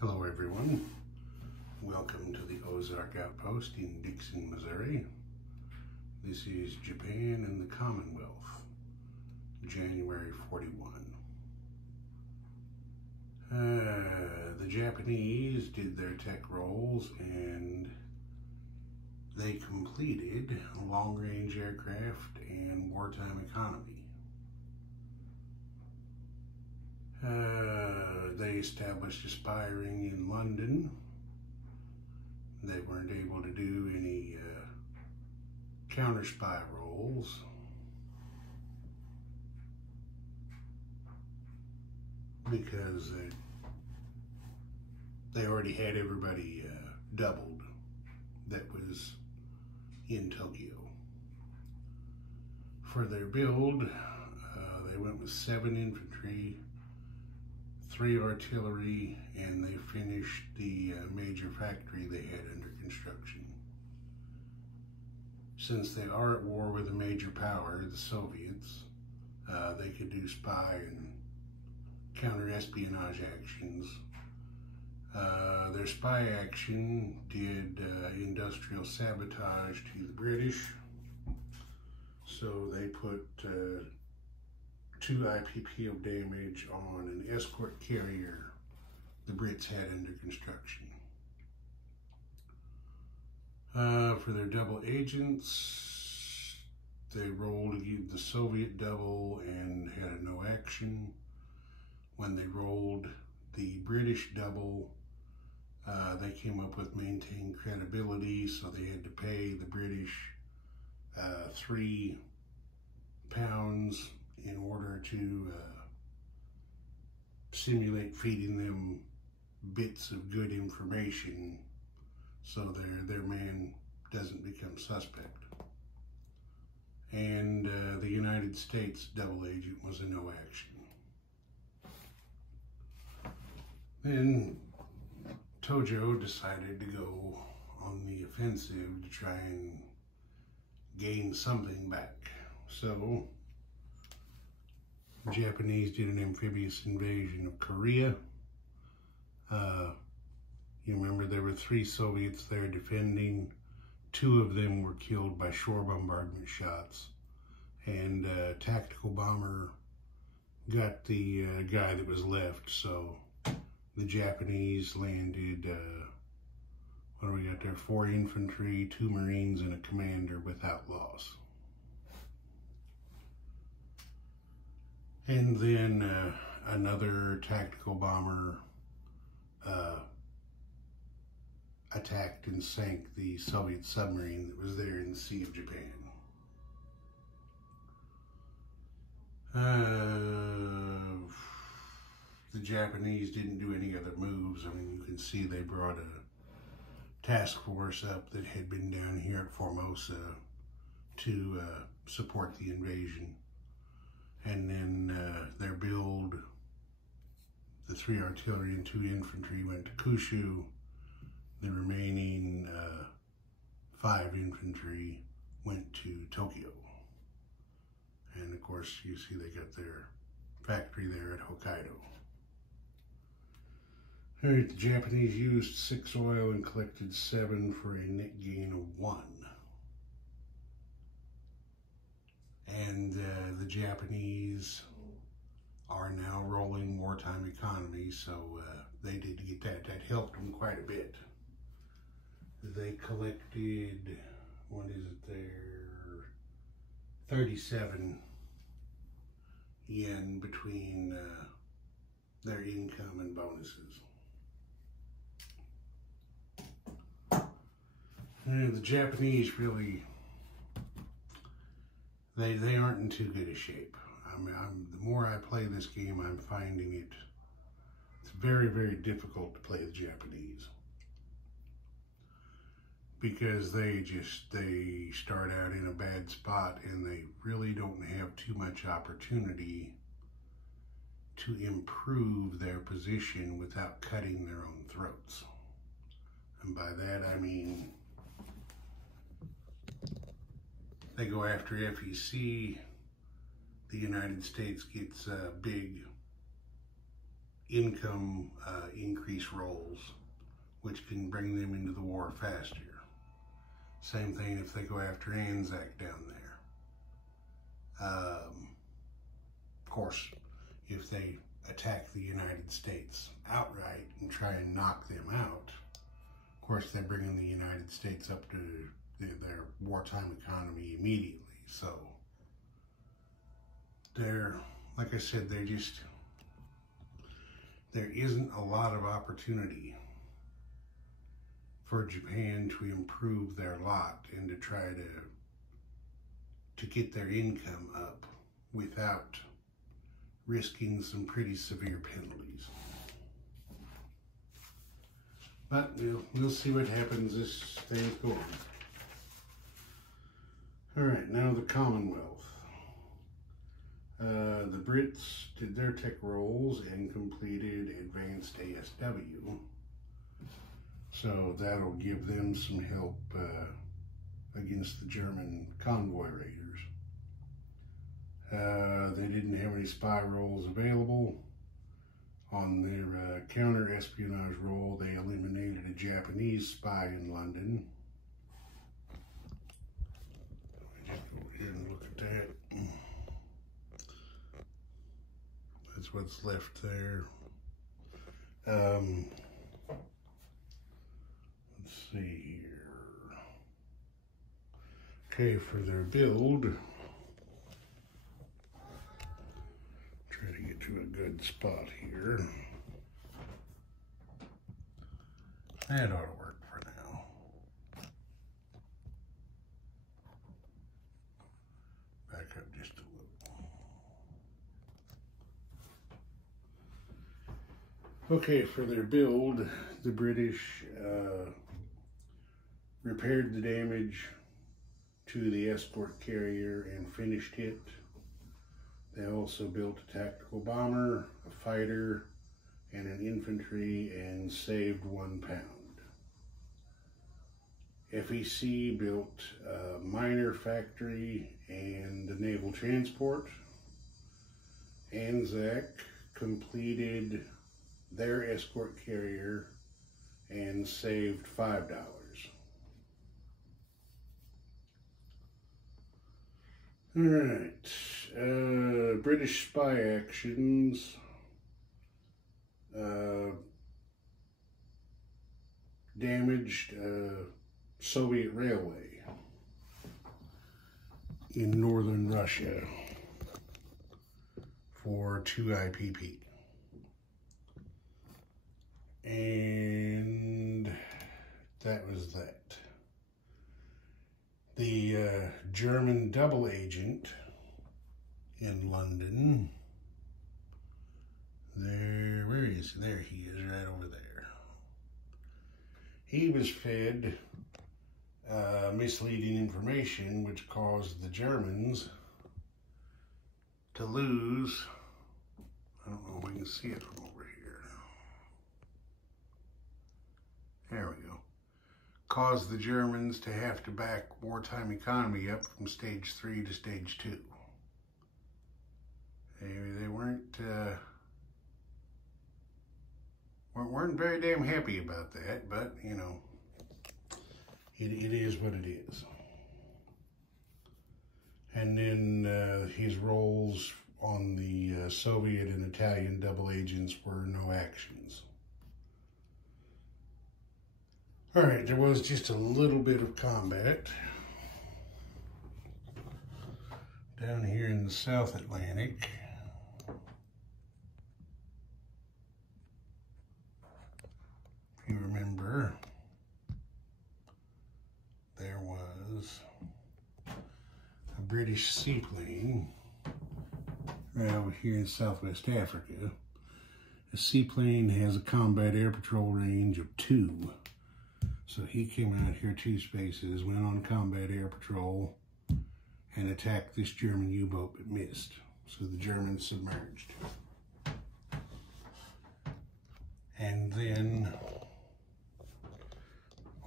Hello everyone, welcome to the Ozark Outpost in Dixon, Missouri. This is Japan and the Commonwealth, January 41. The Japanese did their tech rolls and they completed long-range aircraft and wartime economy. They established a spy ring in London. They weren't able to do any counter spy rolls. Because they already had everybody doubled that was in Tokyo. For their build, they went with 7 infantry, 3 artillery, and they finished the major factory they had under construction. Since they are at war with a major power, the Soviets, they could do spy and counter-espionage actions. Their spy action did industrial sabotage to the British, so they put 2 IPP of damage on an escort carrier the Brits had under construction. For their double agents, they rolled the Soviet double and had a no action. When they rolled the British double, they came up with maintain credibility, so they had to pay the British £3 in order to simulate feeding them bits of good information so their man doesn't become suspect. And the United States double agent was a no action. Then Tojo decided to go on the offensive to try and gain something back. So the Japanese did an amphibious invasion of Korea. You remember there were 3 Soviets there defending. 2 of them were killed by shore bombardment shots, and a tactical bomber got the guy that was left. So the Japanese landed, what do we got there? 4 infantry, 2 Marines, and a commander without loss. And then another tactical bomber attacked and sank the Soviet submarine that was there in the Sea of Japan. The Japanese didn't do any other moves. I mean, you can see they brought a task force up that had been down here at Formosa to support the invasion. And then their build, the 3 artillery and 2 infantry went to Kyushu. The remaining 5 infantry went to Tokyo. And of course, you see they got their factory there at Hokkaido. All right, the Japanese used 6 oil and collected 7 for a net gain of 1. And the Japanese are now rolling wartime economy, so they did get that. That helped them quite a bit. They collected, what is it there, 37 yen between their income and bonuses. And the Japanese really, they aren't in too good a shape. The more I play this game, I'm finding it's very, very difficult to play the Japanese. Because they start out in a bad spot and they really don't have too much opportunity to improve their position without cutting their own throats. And by that I mean they go after FEC, the United States gets big income increase roles, which can bring them into the war faster. Same thing if they go after Anzac down there. Of course, if they attack the United States outright and try and knock them out, of course they're bringing the United States up to their wartime economy immediately. So they're, like I said, there isn't a lot of opportunity for Japan to improve their lot and to try to get their income up without risking some pretty severe penalties. But we'll see what happens as things go on. All right, now the Commonwealth. The Brits did their tech rolls and completed advanced ASW. So that'll give them some help against the German convoy raiders. They didn't have any spy rolls available. On their counter-espionage roll, they eliminated a Japanese spy in London. Let me just go over here and look at that. That's what's left there. Let's see here. Okay, for their build, try to get to a good spot here. That ought to work for now. Back up just a little. Okay, for their build, the British repaired the damage to the escort carrier and finished it. They also built a tactical bomber, a fighter, and an infantry, and saved 1 pound. FEC built a miner factory and a naval transport. Anzac completed their escort carrier and saved $5. All right, British spy actions. Damaged Soviet railway in northern Russia for 2 IPP. And that was that. The German double agent in London, where is he? There he is, right over there. He was fed misleading information, which caused the Germans to lose. I don't know if we can see it from over here. There we go. Caused the Germans to have to back wartime economy up from stage 3 to stage 2. They weren't very damn happy about that, but you know, it is what it is. And then his roles on the Soviet and Italian double agents were no actions. All right, there was just a little bit of combat down here in the South Atlantic. If you remember, there was a British seaplane right over here in Southwest Africa. A seaplane has a combat air patrol range of 2. So he came out here 2 spaces, went on combat air patrol, and attacked this German U-boat, but missed. So the Germans submerged. And then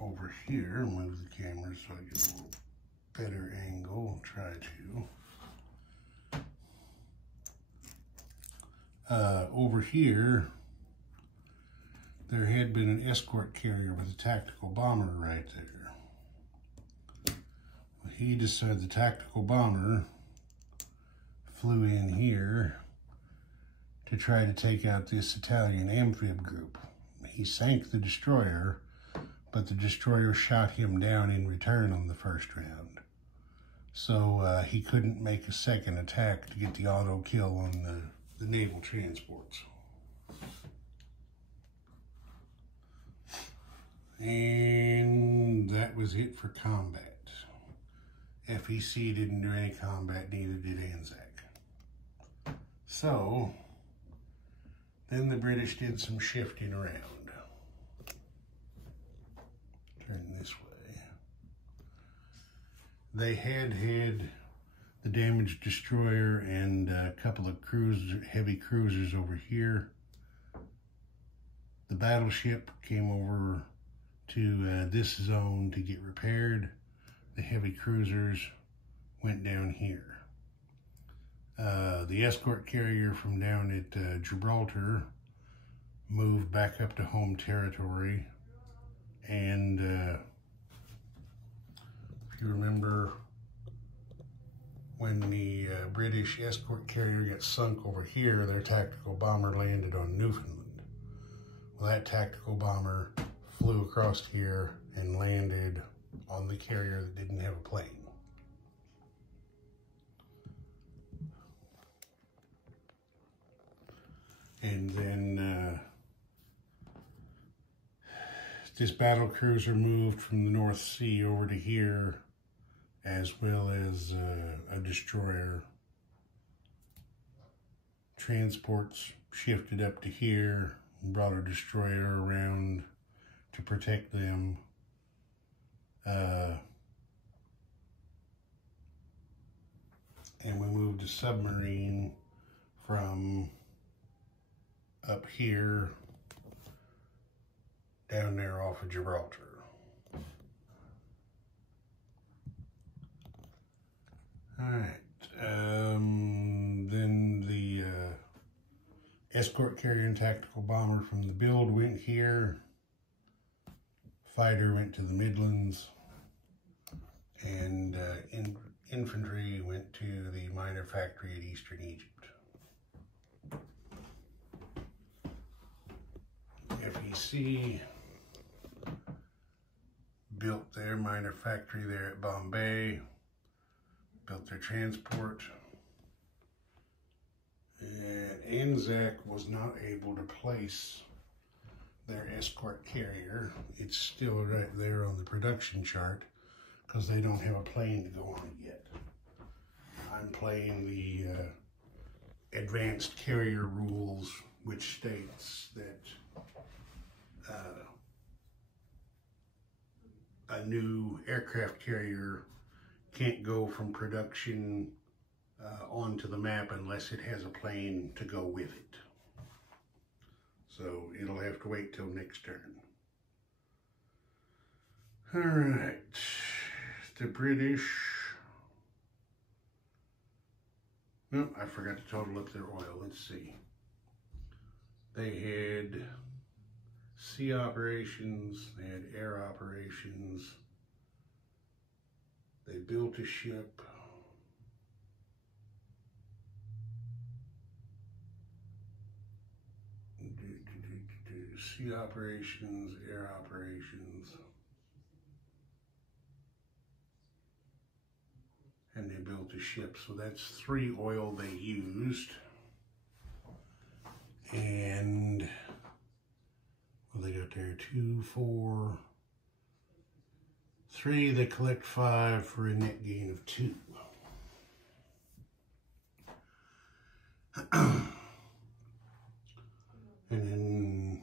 over here, move the camera so I get a little better angle, try to. Over here, there had been an escort carrier with a tactical bomber right there. He decided the tactical bomber flew in here to try to take out this Italian amphib group. He sank the destroyer, but the destroyer shot him down in return on the first round. So he couldn't make a second attack to get the auto kill on the naval transports. And that was it for combat. FEC didn't do any combat, neither did Anzac. So, then the British did some shifting around. Turn this way. They had the damaged destroyer and a couple of heavy cruisers over here. The battleship came over to this zone to get repaired. The heavy cruisers went down here. The escort carrier from down at Gibraltar moved back up to home territory. And if you remember, when the British escort carrier got sunk over here, their tactical bomber landed on Newfoundland. Well, that tactical bomber flew across here and landed on the carrier that didn't have a plane. And then this battle cruiser moved from the North Sea over to here, as well as a destroyer. Transports shifted up to here and brought a destroyer around to protect them. And we moved a submarine from up here down there off of Gibraltar. All right, then the escort carrier and tactical bomber from the build went here. Fighter went to the Midlands, and infantry went to the minor factory at Eastern Egypt. FEC built their minor factory there at Bombay, built their transport, and Anzac was not able to place their escort carrier. It's still right there on the production chart because they don't have a plane to go on it yet. I'm playing the advanced carrier rules, which states that a new aircraft carrier can't go from production onto the map unless it has a plane to go with it. So it'll have to wait till next turn. All right, the British. No, I forgot to total up their oil. Let's see. They had sea operations, they had air operations, they built a ship, sea operations, air operations, and they built a ship. So that's 3 oil they used. And well, they got there 2, 4, 3, they collect 5 for a net gain of 2. And then,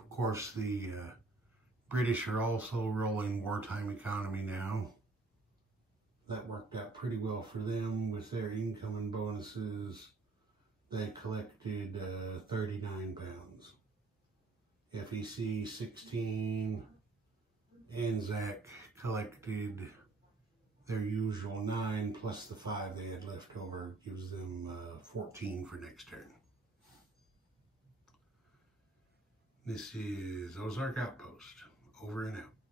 of course, the British are also rolling wartime economy now. That worked out pretty well for them with their income and bonuses. They collected 39 pounds. FEC 16, Anzac collected their usual 9 plus the 5 they had left over, gives them 14 for next turn. This is Ozark Outpost, over and out.